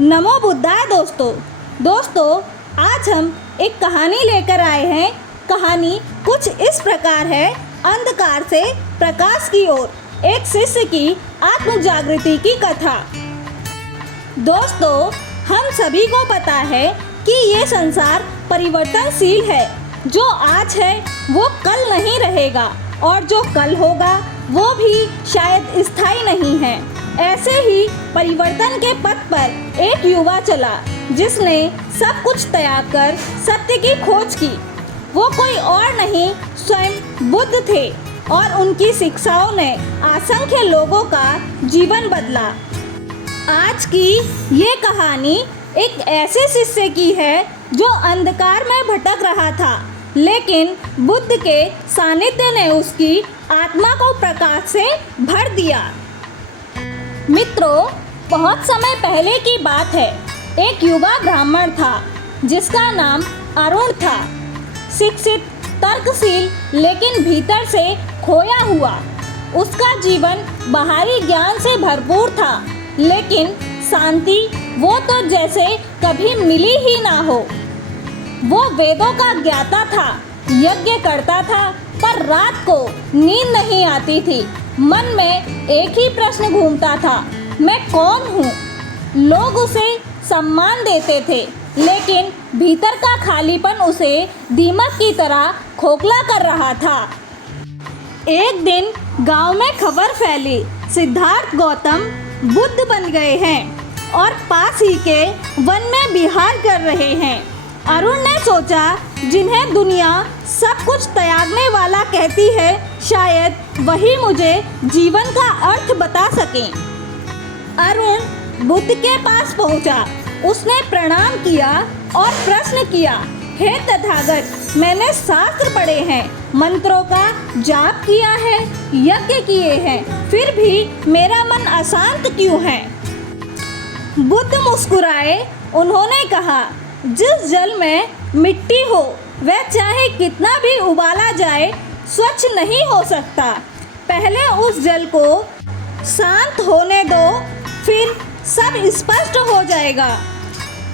नमो बुद्धाय दोस्तों, आज हम एक कहानी लेकर आए हैं। कहानी कुछ इस प्रकार है। अंधकार से प्रकाश की ओर, एक शिष्य की आत्म जागृति की कथा। दोस्तों, हम सभी को पता है कि ये संसार परिवर्तनशील है। जो आज है वो कल नहीं रहेगा और जो कल होगा वो भी शायद स्थायी नहीं है। ऐसे ही परिवर्तन के पथ पर एक युवा चला जिसने सब कुछ त्याग कर सत्य की खोज की। वो कोई और नहीं, स्वयं बुद्ध थे और उनकी शिक्षाओं ने असंख्य लोगों का जीवन बदला। आज की ये कहानी एक ऐसे शिष्य की है जो अंधकार में भटक रहा था, लेकिन बुद्ध के सानिध्य ने उसकी आत्मा को प्रकाश से भर दिया। मित्रों, बहुत समय पहले की बात है। एक युवा ब्राह्मण था जिसका नाम अरुण था। शिक्षित, तर्कशील, लेकिन भीतर से खोया हुआ। उसका जीवन बाहरी ज्ञान से भरपूर था, लेकिन शांति वो तो जैसे कभी मिली ही ना हो। वो वेदों का ज्ञाता था, यज्ञ करता था, पर रात को नींद नहीं आती थी। मन में एक ही प्रश्न घूमता था, मैं कौन हूँ? लोग उसे सम्मान देते थे, लेकिन भीतर का खालीपन उसे दीमक की तरह खोखला कर रहा था। एक दिन गांव में खबर फैली, सिद्धार्थ गौतम बुद्ध बन गए हैं और पास ही के वन में विहार कर रहे हैं। अरुण ने सोचा, जिन्हें दुनिया सब कुछ त्यागने वाला कहती है, शायद वही मुझे जीवन का अर्थ बता सकें। अरुण बुद्ध के पास पहुंचा। उसने प्रणाम किया और प्रश्न किया, हे तथागत, मैंने शास्त्र पढ़े हैं, मंत्रों का जाप किया है, यज्ञ किए हैं, फिर भी मेरा मन अशांत क्यों है? बुद्ध मुस्कुराए। उन्होंने कहा, जिस जल में मिट्टी हो वह चाहे कितना भी उबाला जाए स्वच्छ नहीं हो सकता। पहले उस जल को शांत होने दो, फिर सब स्पष्ट हो जाएगा।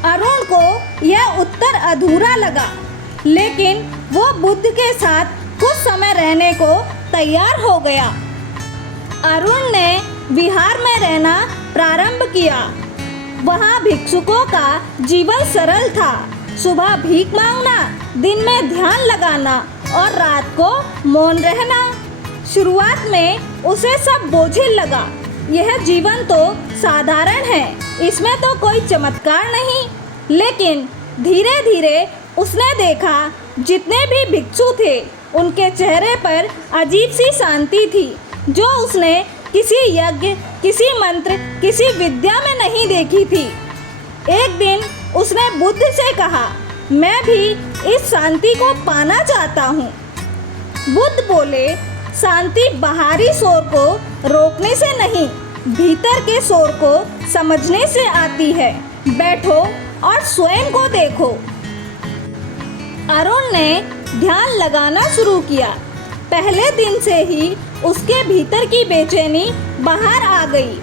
अरुण को यह उत्तर अधूरा लगा, लेकिन वो बुद्ध के साथ कुछ समय रहने को तैयार हो गया। अरुण ने विहार में रहना प्रारंभ किया। वहाँ भिक्षुकों का जीवन सरल था। सुबह भीख मांगना, दिन में ध्यान लगाना और रात को मौन रहना। शुरुआत में उसे सब बोझिल लगा। यह जीवन तो साधारण है, इसमें तो कोई चमत्कार नहीं। लेकिन धीरे धीरे उसने देखा, जितने भी भिक्षु थे उनके चेहरे पर अजीब सी शांति थी, जो उसने किसी यज्ञ, किसी मंत्र, किसी विद्या में नहीं देखी थी। एक दिन उसने बुद्ध से कहा, मैं भी इस शांति को पाना चाहता हूँ। बुद्ध बोले, शांति बाहरी शोर को रोकने से नहीं, भीतर के शोर को समझने से आती है। बैठो और स्वयं को देखो। अरुण ने ध्यान लगाना शुरू किया। पहले दिन से ही उसके भीतर की बेचैनी बाहर आ गई।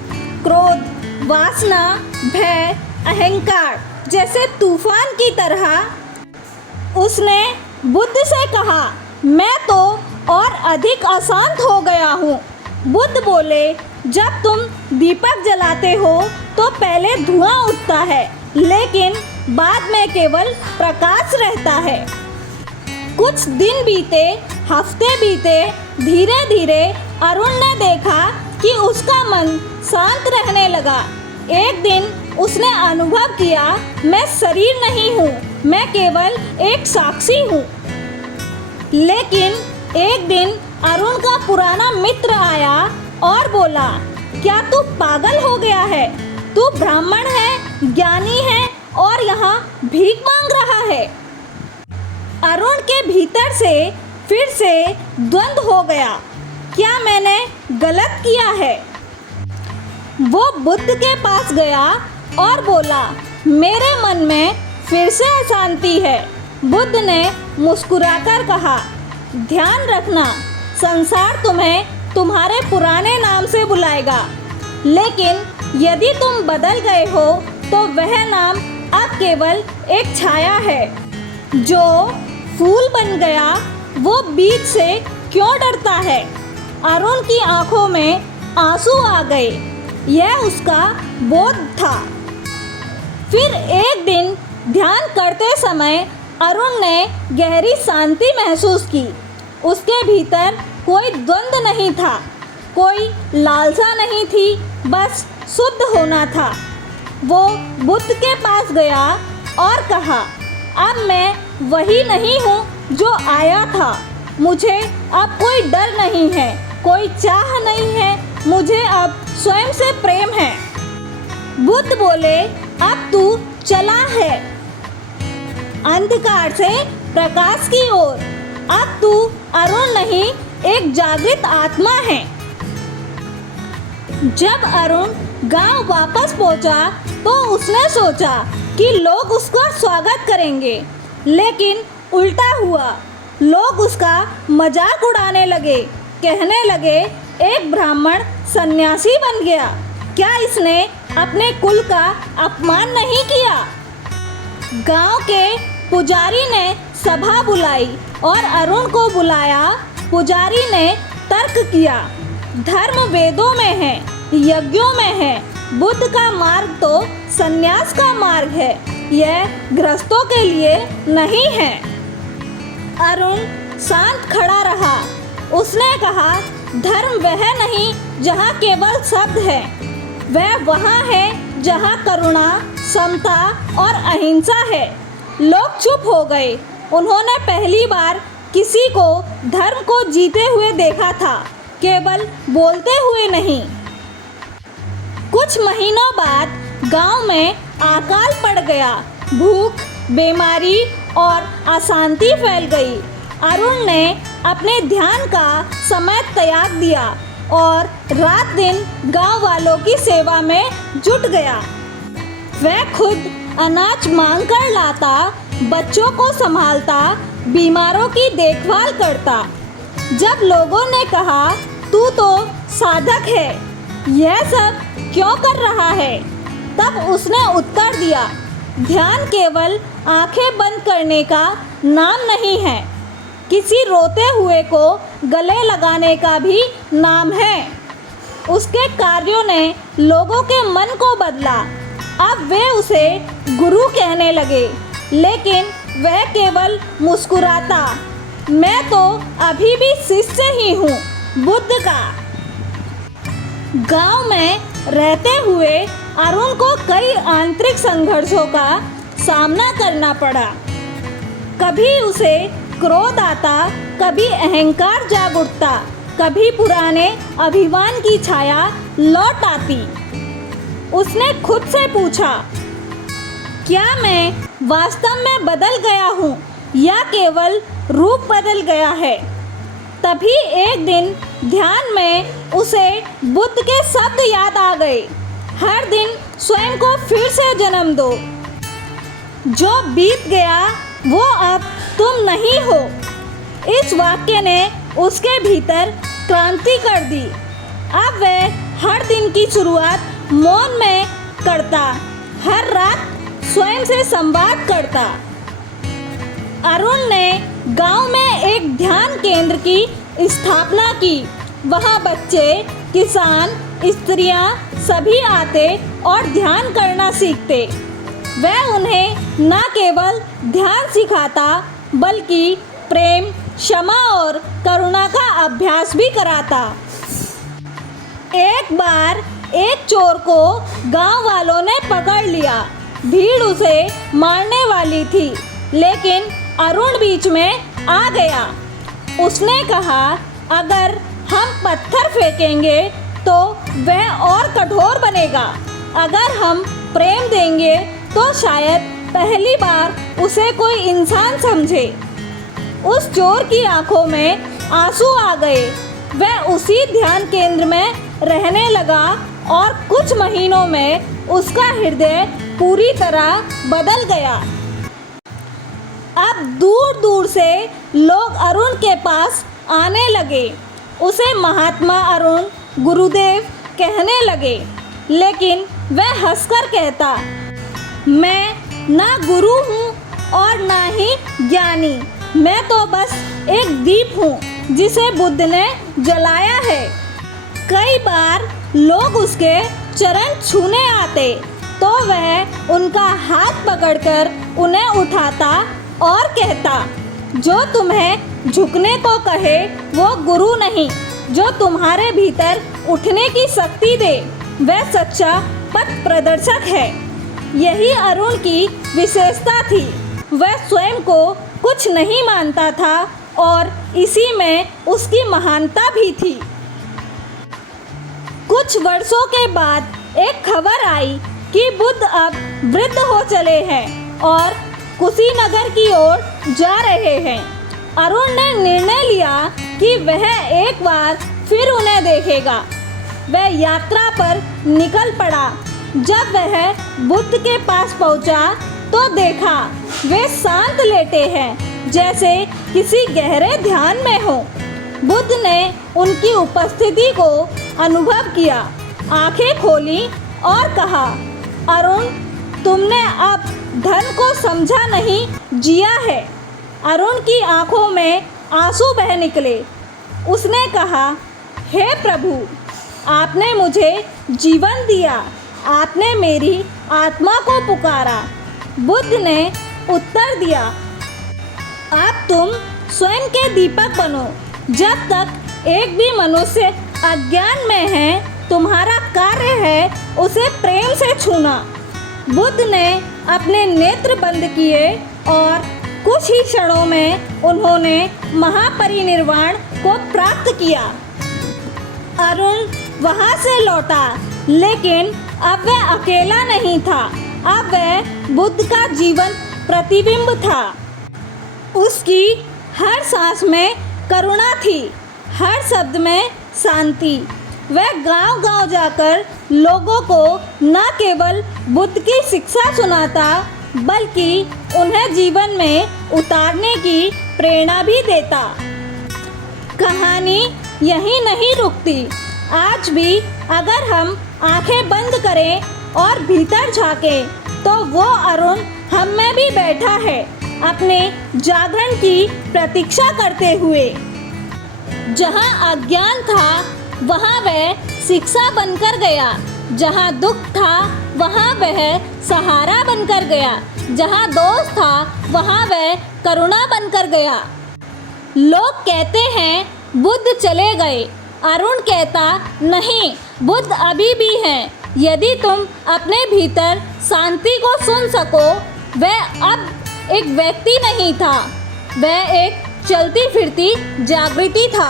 क्रोध, वासना, भय, अहंकार जैसे तूफान की तरह। उसने बुद्ध से कहा, मैं तो और अधिक अशांत हो गया हूँ। बुद्ध बोले, जब तुम दीपक जलाते हो तो पहले धुआं उठता है, लेकिन बाद में केवल प्रकाश रहता है। कुछ दिन बीते, हफ्ते बीते, धीरे धीरे अरुण ने देखा कि उसका मन शांत रहने लगा। एक दिन उसने अनुभव किया, मैं शरीर नहीं हूँ, मैं केवल एक साक्षी हूँ। लेकिन एक दिन अरुण का पुराना मित्र आया और बोला, क्या तू पागल हो गया है? तू ब्राह्मण है, ज्ञानी है और यहाँ भीख मांग रहा है। अरुण के भीतर से फिर से द्वंद्व हो गया, क्या मैंने गलत किया है? वो बुद्ध के पास गया और बोला, मेरे मन में फिर से अशांति है। बुद्ध ने मुस्कुराकर कहा, ध्यान रखना, संसार तुम्हें तुम्हारे पुराने नाम से बुलाएगा, लेकिन यदि तुम बदल गए हो तो वह नाम अब केवल एक छाया है। जो फूल बन गया वो बीज से क्यों डरता है? अरुण की आंखों में आंसू आ गए। यह उसका बोध था। फिर एक दिन ध्यान करते समय अरुण ने गहरी शांति महसूस की। उसके भीतर कोई द्वंद्व नहीं था, कोई लालसा नहीं थी, बस शुद्ध होना था। वो बुद्ध के पास गया और कहा, अब मैं वही नहीं हूँ जो आया था। मुझे अब कोई डर नहीं है, कोई चाह नहीं है, मुझे अब स्वयं से प्रेम है। बुद्ध बोले, अब तू चला है अंधकार से प्रकाश की ओर। अब तू अरुण नहीं, एक जागृत आत्मा है। जब अरुण गांव वापस पहुंचा तो उसने सोचा कि लोग उसका स्वागत करेंगे, लेकिन उल्टा हुआ। लोग उसका मजाक उड़ाने लगे, कहने लगे, एक ब्राह्मण सन्यासी बन गया। क्या इसने अपने कुल का अपमान नहीं किया? गांव के पुजारी ने सभा बुलाई और अरुण को बुलाया। पुजारी ने तर्क किया, धर्म वेदों में है, यज्ञों में है। बुद्ध का मार्ग तो सन्यास का मार्ग है, यह गृहस्थों के लिए नहीं है। अरुण शांत खड़ा रहा। उसने कहा, धर्म वह नहीं जहाँ केवल शब्द है, वह वहाँ है जहाँ करुणा, समता और अहिंसा है। लोग चुप हो गए। उन्होंने पहली बार किसी को धर्म को जीते हुए देखा था, केवल बोलते हुए नहीं। कुछ महीनों बाद गांव में अकाल पड़ गया। भूख, बीमारी और अशांति फैल गई। अरुण ने अपने ध्यान का समय त्याग दिया और रात दिन गांव वालों की सेवा में जुट गया। वह खुद अनाज मांग कर लाता, बच्चों को संभालता, बीमारों की देखभाल करता। जब लोगों ने कहा, तू तो साधक है, यह सब क्यों कर रहा है? तब उसने उत्तर दिया, ध्यान केवल आंखें बंद करने का नाम नहीं है, किसी रोते हुए को गले लगाने का भी नाम है। उसके कार्यों ने लोगों के मन को बदला। अब वे उसे गुरु कहने लगे, लेकिन वह केवल मुस्कुराता, मैं तो अभी भी शिष्य ही हूँ बुद्ध का। गांव में रहते हुए अरुण को कई आंतरिक संघर्षों का सामना करना पड़ा। कभी उसे क्रोध आता, कभी अहंकार जाग उठता, कभी पुराने अभिमान की छाया लौट आती। उसने खुद से पूछा, क्या मैं वास्तव में बदल गया हूँ या केवल रूप बदल गया है? तभी एक दिन ध्यान में उसे बुद्ध के शब्द याद आ गए, हर दिन स्वयं को फिर से जन्म दो। जो बीत गया वो अब तुम नहीं हो। इस वाक्य ने उसके भीतर क्रांति कर दी। अब वह हर दिन की शुरुआत मौन में करता, हर रात स्वयं से संवाद करता। अरुण ने गांव में एक ध्यान केंद्र की स्थापना की। वहाँ बच्चे, किसान, स्त्रियाँ सभी आते और ध्यान करना सीखते। वह उन्हें न केवल ध्यान सिखाता बल्कि प्रेम, क्षमा और करुणा का अभ्यास भी कराता। एक बार एक चोर को गांव वालों ने पकड़ लिया। भीड़ उसे मारने वाली थी, लेकिन अरुण बीच में आ गया। उसने कहा, अगर हम पत्थर फेंकेंगे तो वह और कठोर बनेगा। अगर हम प्रेम देंगे तो शायद पहली बार उसे कोई इंसान समझे। उस चोर की आंखों में आंसू आ गए। वह उसी ध्यान केंद्र में रहने लगा और कुछ महीनों में उसका हृदय पूरी तरह बदल गया। अब दूर दूर से लोग अरुण के पास आने लगे। उसे महात्मा अरुण, गुरुदेव कहने लगे, लेकिन वह हंसकर कहता, मैं ना गुरु हूँ और ना ही ज्ञानी, मैं तो बस एक दीप हूँ जिसे बुद्ध ने जलाया है। कई बार लोग उसके चरण छूने आते तो वह उनका हाथ पकड़कर उन्हें उठाता और कहता, जो तुम्हें झुकने को कहे वो गुरु नहीं, जो तुम्हारे भीतर उठने की शक्ति दे वह सच्चा पथ प्रदर्शक है। यही अरुण की विशेषता थी। वह स्वयं को कुछ नहीं मानता था और इसी में उसकी महानता भी थी। कुछ वर्षों के बाद एक खबर आई कि बुद्ध अब वृद्ध हो चले हैं और कुशीनगर की ओर जा रहे हैं। अरुण ने निर्णय लिया कि वह एक बार फिर उन्हें देखेगा। वह यात्रा पर निकल पड़ा। जब वह बुद्ध के पास पहुंचा तो देखा वे शांत लेटे हैं, जैसे किसी गहरे ध्यान में हो। बुद्ध ने उनकी उपस्थिति को अनुभव किया, आंखें खोली और कहा, अरुण, तुमने अब धन को समझा नहीं, जिया है। अरुण की आंखों में आंसू बह निकले। उसने कहा, हे प्रभु, आपने मुझे जीवन दिया, आपने मेरी आत्मा को पुकारा। बुद्ध ने उत्तर दिया, अब तुम स्वयं के दीपक बनो। जब तक एक भी मनुष्य अज्ञान में है, तुम्हारा कार्य है उसे प्रेम से छूना। बुद्ध ने अपने नेत्र बंद किए और कुछ ही क्षणों में उन्होंने महापरिनिर्वाण को प्राप्त किया। अरुण वहाँ से लौटा, लेकिन अब वह अकेला नहीं था। अब वह बुद्ध का जीवन प्रतिबिंब था। उसकी हर सांस में करुणा थी, हर शब्द में शांति। वह गांव-गांव जाकर लोगों को न केवल बुद्ध की शिक्षा सुनाता, बल्कि उन्हें जीवन में उतारने की प्रेरणा भी देता। कहानी यहीं नहीं रुकती। आज भी अगर हम आंखें बंद करें और भीतर झांकें, तो वो अरुण हम में भी बैठा है, अपने जागरण की प्रतीक्षा करते हुए। जहाँ अज्ञान था वहाँ वह शिक्षा बनकर गया, जहाँ दुख था वहाँ वह सहारा बनकर गया, जहाँ दोष था वहाँ वह करुणा बनकर गया। लोग कहते हैं बुद्ध चले गए। अरुण कहता, नहीं, बुद्ध अभी भी हैं। यदि तुम अपने भीतर शांति को सुन सको, वह अब एक व्यक्ति नहीं था, वह एक चलती फिरती जागृति था।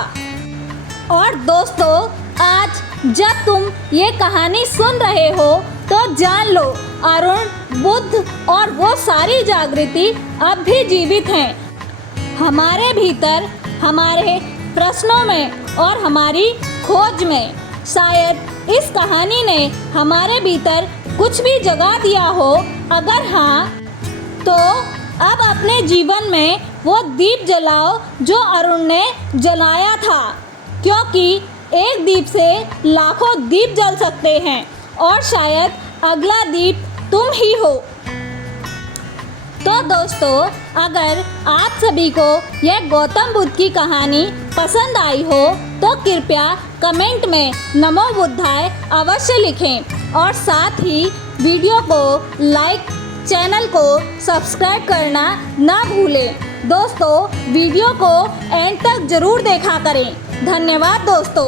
और दोस्तों, आज जब तुम ये कहानी सुन रहे हो तो जान लो, अरुण, बुद्ध और वो सारी जागृति अब भी जीवित हैं। हमारे भीतर, हमारे प्रश्नों में और हमारी खोज में। शायद इस कहानी ने हमारे भीतर कुछ भी जगा दिया हो। अगर हाँ, तो अब अपने जीवन में वो दीप जलाओ जो अरुण ने जलाया था, क्योंकि एक दीप से लाखों दीप जल सकते हैं और शायद अगला दीप तुम ही हो। तो दोस्तों, अगर आप सभी को यह गौतम बुद्ध की कहानी पसंद आई हो तो कृपया कमेंट में नमो बुद्धाय अवश्य लिखें और साथ ही वीडियो को लाइक, चैनल को सब्सक्राइब करना ना भूलें। दोस्तों, वीडियो को एंड तक ज़रूर देखा करें। धन्यवाद दोस्तों।